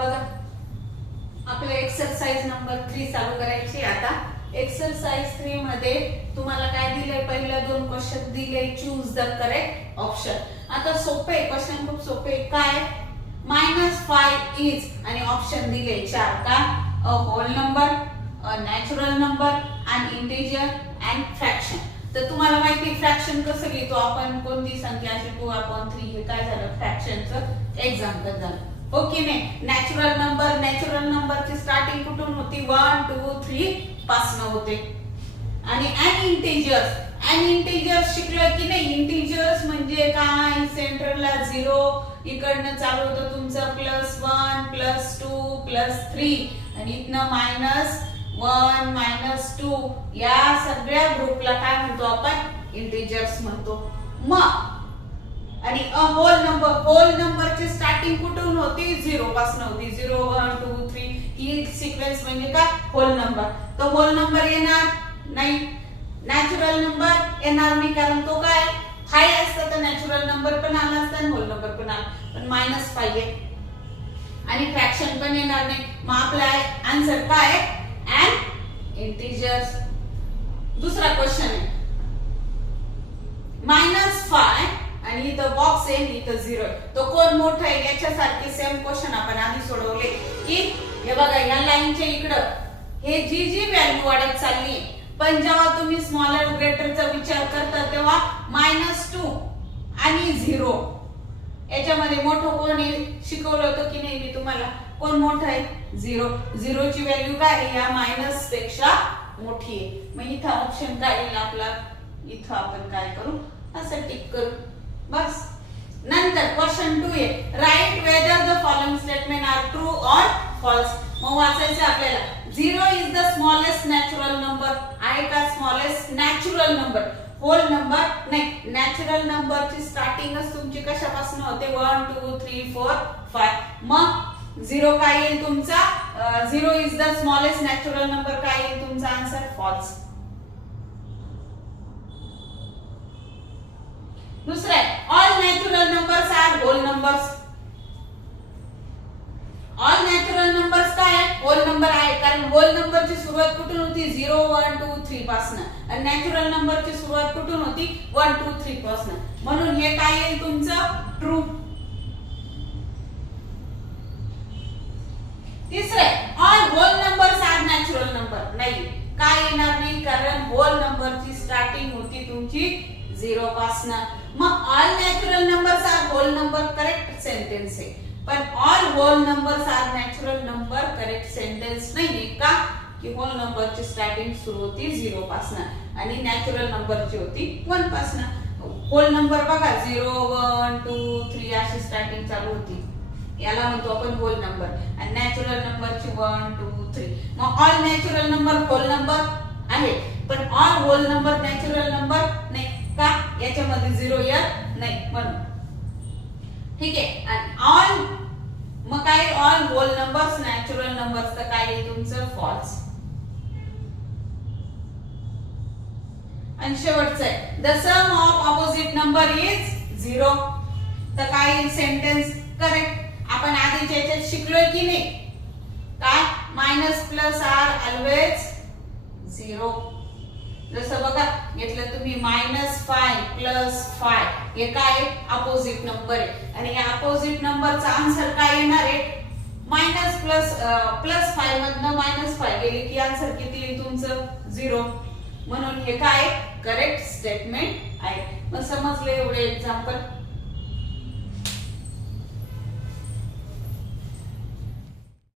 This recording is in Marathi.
बघा आपलं एक्सरसाइज नंबर 3 चालू करायची आता। एक्सरसाइज 3 मध्ये तुम्हाला काय दिलंय, पहिल्या दोन क्वेश्चन दिले, चूज द करेक्ट ऑप्शन। आता सोपे क्वेश्चन, खूप सोपे। काय -5 इज आणि ऑप्शन दिले 4 का, a whole number, a natural number, an integer and fraction. तर तुम्हाला माहिती फ्रॅक्शन कसं लिहितो आपण, कोणती संख्या अशी 2/3, हे काय झालं फ्रॅक्शनचं एक्झाम्पल झालं, हो की नाही। नॅचरल नंबरची स्टार्टिंग कुठून होती, 1 2 3 पासून होते। आणि अन इंटिजर्स शिकलोय की नाही। इंटिजर्स म्हणजे काय, सेंटरला 0, इकडनं चालू होतं तुमचं +1 +2 +3 आणि इथनं -1 -2, या सगळ्या ग्रुपला काय म्हणतो आपण, इंटिजर्स म्हणतो। मग आणि अ होल नंबरची स्टार्टिंग कुठून होती, 0 पासून होती। 0 1 2 3 ही सिक्वेन्स म्हणजे काय, होल नंबर। तो होल नंबर येणार नाही, नॅचरल नंबर येणार नाही, कारण तो काय हाय असता तर नॅचरल नंबर पण आला असता आणि होल नंबर पण आला, पण -5 आहे। आणि फ्रॅक्शन पण येणार नाही। मग आपला आन्सर काय, अँड इंटिजर्स। दुसरा क्वेश्चन आहे -5 आणि इथं बॉक्स आहे, इथं 0 आहे, तो कोण मोठा आहे। याच्यासारखे सेम क्वेश्चन आपण आधी सोडवले की हे बघा या लाईनच्या इकडं हे जी व्हॅल्यू वाढत चालली आहे, पण जेव्हा तुम्ही स्मॉलर ग्रेटरचा विचार करता तेव्हा -2 आणि 0 याच्यामध्ये मोठं कोण आहे, शिकवलं होतं की नाही मी तुम्हाला, कोण मोठं आहे, 0 ची व्हॅल्यू काय आहे, या मायनस पेक्षा मोठी आहे। मग इथं ऑप्शन काय येईल आपला, इथं आपण काय करू, असं टिक करू बस। नंतर क्वेश्चन 2 आहे, write whether the following statement are true or false. मग वाचायचं आपल्याला, 0 is the smallest natural number, आहे का smallest natural number, whole number नाही। नॅचरल नंबरची स्टार्टिंगच तुमची कशापासून होते, 1 2 3 4 5, मग 0 काय येईल तुमचा, 0 is the smallest natural number, काय येईल तुमचा आन्सर, फॉल्स। दुसरा आहे, all natural numbers are whole numbers. All natural numbers काय आहे, होल नंबर आहे, कारण होल नंबरची सुरुवात कुठून होती, 0 1 2 3 पासून, आणि नॅचरल नंबरची सुरुवात कुठून होती, 1 2 3 पासून, म्हणून हे काय येईल तुमचं, ट्रू। तिसरे, all whole numbers are natural number, नाही, काय येणार नाही, कारण होल नंबरची स्टार्टिंग होती तुमची 0 पासून। मग all natural numbers are whole number correct sentence आहे, पण all whole numbers are natural number correct sentence नाहीये का, की होल नंबरची स्टार्टिंग सुरू होती 0 पासून आणि नॅचरल नंबरची होती 1 पासून। होल नंबर बघा 0 1 2 3 अशी स्टार्टिंग चालू होती, याला म्हणतो आपण होल नंबर, आणि नॅचरल नंबरची 1 2 3। मग all natural number whole number आहे, पण all whole number natural number नाही का, याच्यामध्ये 0 येत नाही म्हणून, ठीक आहे। आणि ऑल मग काय, all whole numbers natural numbers, तर काय आहे तुमचं फॉल्स। आणि शेवटचं आहे, the sum of opposite number is 0, तर काय सेंटेन्स करेक्ट। आपण आधीच्या याच्यात शिकलोय की नाही, काय मायनस प्लस आर ऑलवेज 0। जसं बघा घेतलं तुम्ही -5 +5, हे काय अपोजिट नंबर आहे, आणि या अपोजिट नंबरचा आन्सर काय येणार आहे, +5 मधनं -5 गेले की आन्सर किती येईल तुमचं, 0, म्हणून हे काय करेक्ट स्टेटमेंट आहे। मग समजलं एवढे एक्झाम्पल।